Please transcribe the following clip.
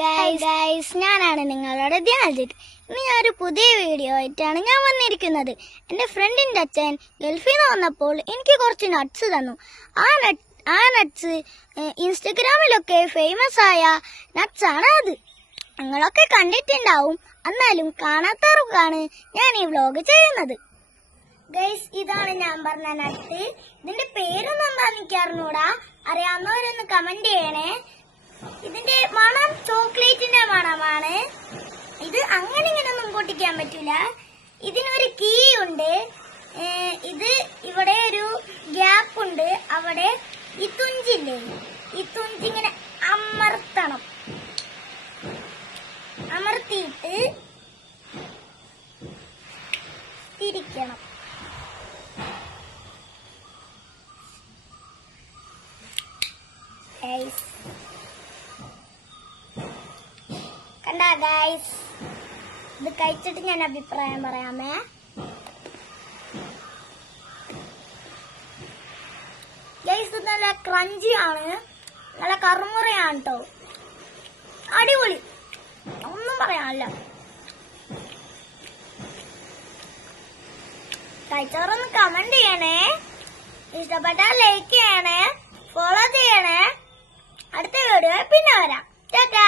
Guys ഞാനാണ് നിങ്ങളുടെ ധ്യാനജിത്ത്. ഇന്ന് ഞാനൊരു പുതിയ വീഡിയോ ആയിട്ടാണ് ഞാൻ വന്നിരിക്കുന്നത്. എൻ്റെ ഫ്രണ്ടിൻ്റെ അച്ഛൻ ഗൾഫിൽ നിന്ന് വന്നപ്പോൾ എനിക്ക് കുറച്ച് നട്ട്സ് തന്നു. ആ നട്ട്സ് ഇൻസ്റ്റഗ്രാമിലൊക്കെ ഫേമസ് ആയ നട്ട്സാണ് അത്. നിങ്ങളൊക്കെ കണ്ടിട്ടുണ്ടാവും, എന്നാലും കാണാത്തവർക്കാണ് ഞാൻ ഈ വ്ലോഗ് ചെയ്യുന്നത്. ഗൈസ്, ഇതാണ് ഞാൻ പറഞ്ഞ നട്ട്. ഇതിന്റെ പേരൊന്നും എന്താന്ന് എനിക്ക് അറിഞ്ഞൂടാ. അറിയാവുന്നവരൊന്ന് കമന്റ് ചെയ്യണേ. ഇതിന്റെ മണം ചോക്ലേറ്റിന്റെ മണമാണ്. ഇത് അങ്ങനെ ഇങ്ങനൊന്നും പൊട്ടിക്കാൻ പറ്റില്ല. ഇതിനൊരു കീ ഉണ്ട്. ഇത് ഇവിടെ ഒരു ഗ്യാപ്പ് ഉണ്ട്. അവിടെ ഈ തുഞ്ചില്ലേ, ഈ തുഞ്ചിങ്ങനെ അമർത്തണം. അമർത്തിയിട്ട് തിരിക്കണം. കണ്ട ഗൈസ്, ഇത് കഴിച്ചിട്ട് ഞാൻ അഭിപ്രായം പറയാമേ. ഗൈസ്, ഇത് നല്ല ക്രഞ്ചി ആണ്, നല്ല കറുമുറയാണ് കേട്ടോ. അടിപൊളി, ഒന്നും പറയാനല്ല. കഴിച്ചവരൊന്ന് കമന്റ് ചെയ്യണേ. ഇഷ്ടപ്പെട്ടാൽ ലൈക്ക് ചെയ്യണേ, ഫോളോ ചെയ്യണേ. അടുത്ത വീഡിയോ പിന്നെ വരാം. ടാറ്റാ.